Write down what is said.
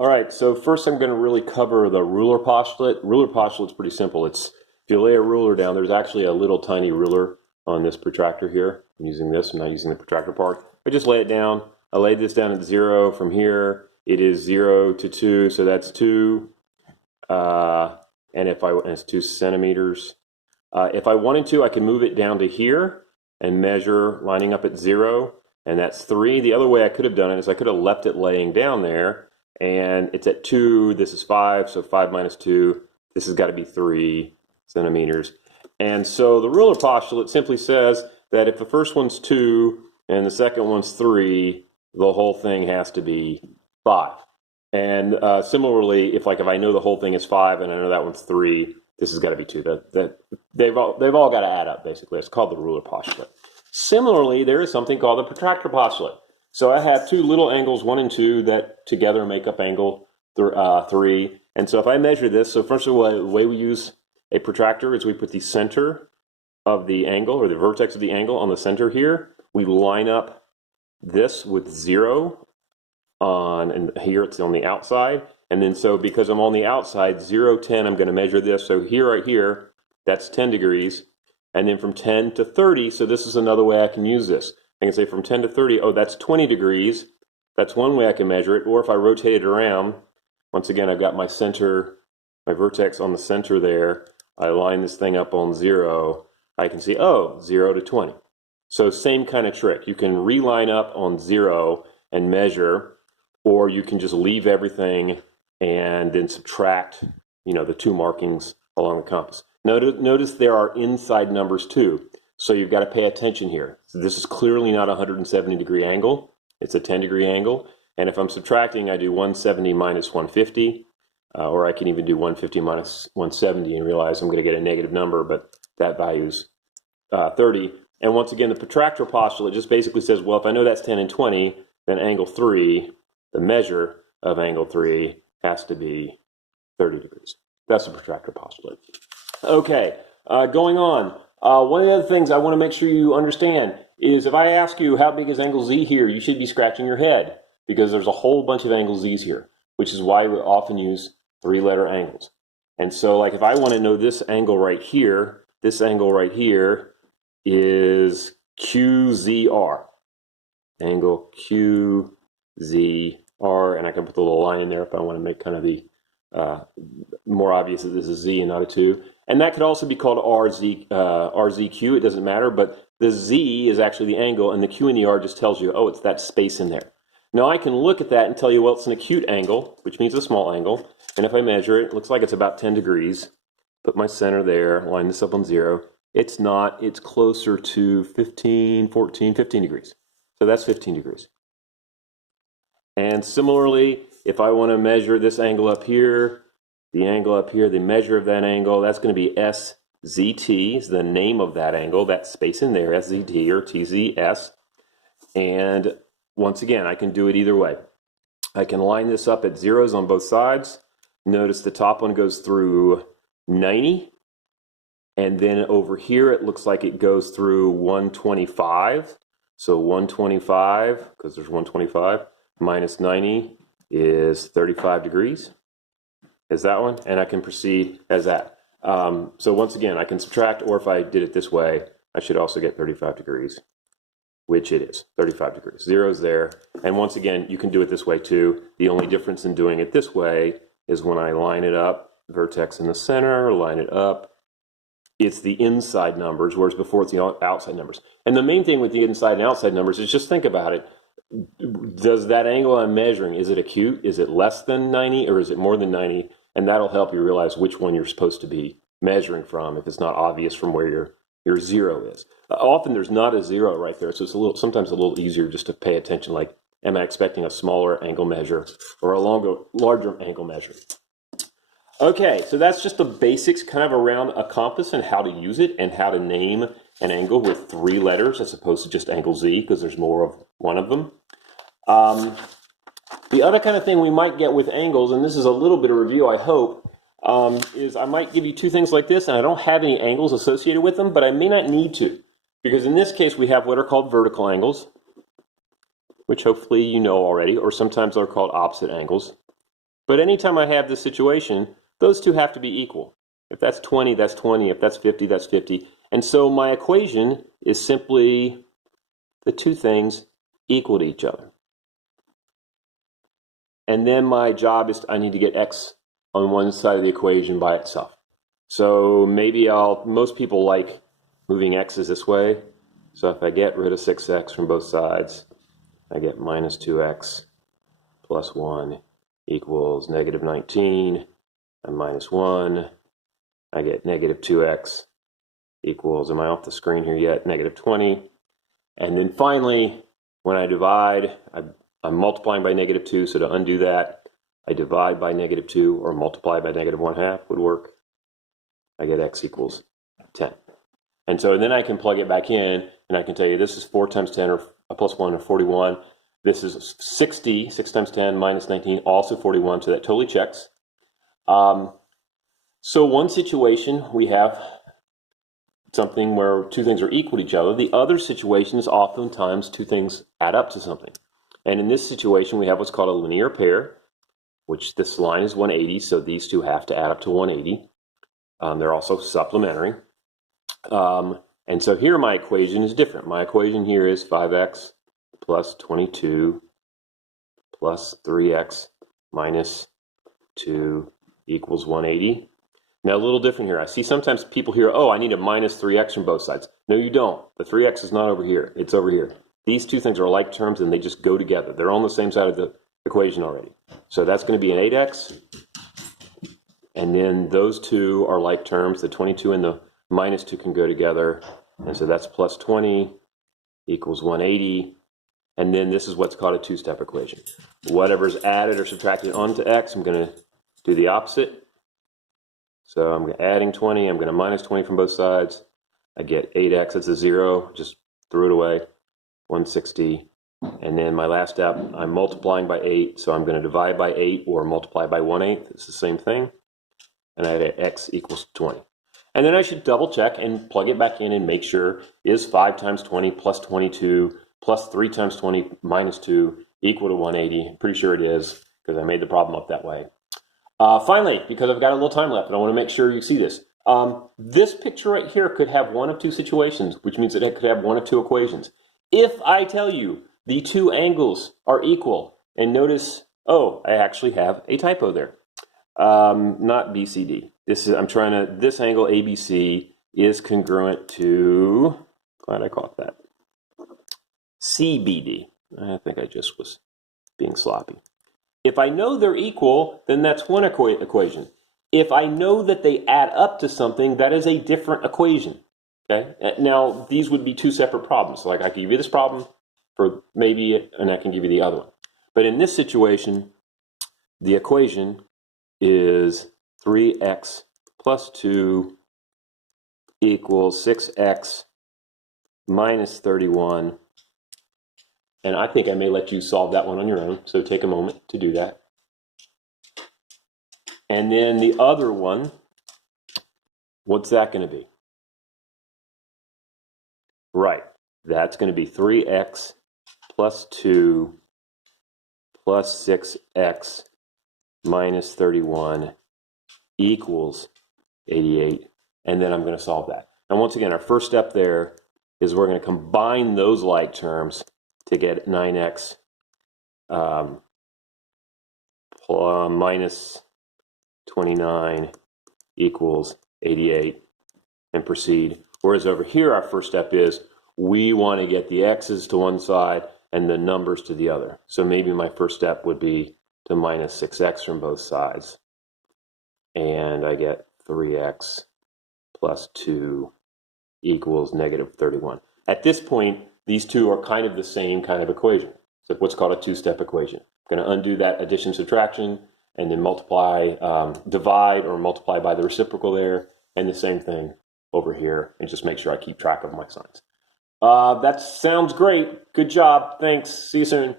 All right, so first I'm going to really cover the ruler postulate. Ruler postulate's pretty simple. It's if you lay a ruler down, there's actually a little tiny ruler on this protractor here. I'm using this, I'm not using the protractor part. I just lay it down. I laid this down at 0 from here. It is 0 to 2, so that's 2. And it's 2 centimeters. If I wanted to, I can move it down to here and measure lining up at 0, and that's 3. The other way I could have done it is I could have left it laying down there, and it's at 2, this is 5, so 5 minus 2, this has got to be 3 centimeters. And so the ruler postulate simply says that if the first one's 2 and the second one's 3, the whole thing has to be 5. And similarly, if I know the whole thing is 5 and I know that one's 3, this has got to be 2. They've all got to add up, basically. It's called the ruler postulate. Similarly, there is something called the protractor postulate. So I have two little angles, 1 and 2, that together make up angle 3. And so if I measure this, so first of all, the way we use a protractor is we put the center of the angle, or the vertex of the angle, on the center here. We line up this with 0 and here it's on the outside. And then so because I'm on the outside, 0, 10, I'm going to measure this. So here, right here, that's 10 degrees. And then from 10 to 30, so this is another way I can use this. I can say from 10 to 30, oh, that's 20 degrees. That's one way I can measure it. Or if I rotate it around, once again, I've got my center, my vertex on the center there. I line this thing up on 0. I can see, oh, 0 to 20. So same kind of trick. You can reline up on 0 and measure, or you can just leave everything and then subtract, the 2 markings along the compass. Notice there are inside numbers too. So you've got to pay attention here. So this is clearly not a 170-degree angle. It's a 10-degree angle. And if I'm subtracting, I do 170 minus 150, or I can even do 150 minus 170 and realize I'm going to get a negative number, but that value's 30. And once again, the protractor postulate just basically says, well, if I know that's 10 and 20, then angle 3, the measure of angle 3, has to be 30 degrees. That's the protractor postulate. Okay, going on. One of the other things I want to make sure you understand is if I ask you how big is angle Z here, you should be scratching your head because there's a whole bunch of angle Z's here, which is why we often use 3-letter angles. And so if I want to know this angle right here, this angle right here is QZR. Angle QZR, and I can put the little line in there if I want to make kind of the more obvious that this is Z and not a 2. And that could also be called RZQ, it doesn't matter, but the Z is actually the angle, and the Q and the R just tells you, oh, it's that space in there. Now I can look at that and tell you, well, it's an acute angle, which means a small angle, and if I measure it, it looks like it's about 10 degrees. Put my center there, line this up on 0. It's not, it's closer to 15 degrees. So that's 15 degrees. And similarly, if I want to measure this angle up here, the angle up here, the measure of that angle, that's going to be SZT, is the name of that angle, that space in there, SZT or TZS. And once again, I can do it either way. I can line this up at zeros on both sides. Notice the top one goes through 90. And then over here, it looks like it goes through 125. So 125, because there's 125, minus 90 is 35 degrees. Is that one? And I can proceed as that. So once again, I can subtract, or if I did it this way, I should also get 35 degrees, which it is, 35 degrees. 0's there. And once again, you can do it this way too. The only difference in doing it this way is when I line it up, vertex in the center, line it up, it's the inside numbers, whereas before it's the outside numbers. And the main thing with the inside and outside numbers is just think about it. Does that angle I'm measuring, is it acute? Is it less than 90 or is it more than 90? And that'll help you realize which one you're supposed to be measuring from if it's not obvious from where your 0 is. Often there's not a 0 right there, so it's sometimes a little easier just to pay attention, like, am I expecting a smaller angle measure or a larger angle measure? Okay, so that's just the basics kind of around a compass and how to use it and how to name an angle with 3 letters as opposed to just angle Z, because there's more of one of them. The other kind of thing we might get with angles, and this is a little bit of review, I hope, is I might give you 2 things like this, and I don't have any angles associated with them, but I may not need to, because in this case we have what are called vertical angles, which hopefully you know already, or sometimes they're called opposite angles. But anytime I have this situation, those two have to be equal. If that's 20, that's 20. If that's 50, that's 50. And so my equation is simply the two things equal to each other. And then my job is I need to get x on one side of the equation by itself. So maybe most people like moving x's this way. So if I get rid of 6x from both sides, I get minus 2x plus 1 equals negative 19 and minus 1. I get negative 2x equals, am I off the screen here yet? Negative 20. And then finally, when I divide, I'm multiplying by negative 2, so to undo that, I divide by negative 2 or multiply by negative 1/2 would work. I get x equals 10. And so then I can plug it back in, and I can tell you this is 4 times 10 or plus 1 or 41. This is 60, 6 times 10 minus 19, also 41, so that totally checks. So one situation, we have something where two things are equal to each other. The other situation is oftentimes two things add up to something. And in this situation, we have what's called a linear pair, which this line is 180, so these two have to add up to 180. They're also supplementary. And so here my equation is different. My equation here is 5x plus 22 plus 3x minus 2 equals 180. Now a little different here. I see sometimes people hear, oh, I need a minus 3x from both sides. No, you don't. The 3x is not over here. It's over here. These two things are like terms and they just go together. They're on the same side of the equation already. So that's going to be an 8x. And then those two are like terms. The 22 and the minus 2 can go together. And so that's plus 20 equals 180. And then this is what's called a two-step equation. Whatever's added or subtracted onto x, I'm going to do the opposite. So I'm adding 20. I'm going to minus 20 from both sides. I get 8x. That's a 0. Just threw it away. 160. And then my last step, I'm multiplying by 8. So I'm going to divide by 8 or multiply by 1/8. It's the same thing. And I get x equals 20. And then I should double check and plug it back in and make sure is 5 times 20 plus 22 plus 3 times 20 minus 2 equal to 180. Pretty sure it is because I made the problem up that way. Finally, because I've got a little time left, and I want to make sure you see this. This picture right here could have one of two situations, which means that it could have one of two equations. If I tell you the two angles are equal, and notice, oh, I actually have a typo there. Not BCD. This angle ABC is congruent to, glad I caught that, CBD. I think I just was being sloppy. If I know they're equal, then that's one equation. If I know that they add up to something, that is a different equation. Okay. Now, these would be two separate problems. Like I can give you this problem for maybe, and I can give you the other one. But in this situation, the equation is 3x plus 2 equals 6x minus 31. And I think I may let you solve that one on your own, so take a moment to do that. And then the other one, what's that going to be? Right, that's going to be 3x plus 2 plus 6x minus 31 equals 88. And then I'm going to solve that. And once again, our first step there is we're going to combine those like terms to get 9x minus 29 equals 88 and proceed. Whereas over here, our first step is we want to get the x's to one side and the numbers to the other. So maybe my first step would be to minus 6x from both sides. And I get 3x plus 2 equals negative 31. At this point, these two are kind of the same kind of equation. So what's called a two-step equation. I'm going to undo that addition, subtraction, and then multiply, divide or multiply by the reciprocal there, and the same thing over here, and just make sure I keep track of my signs. That sounds great. Good job. Thanks. See you soon.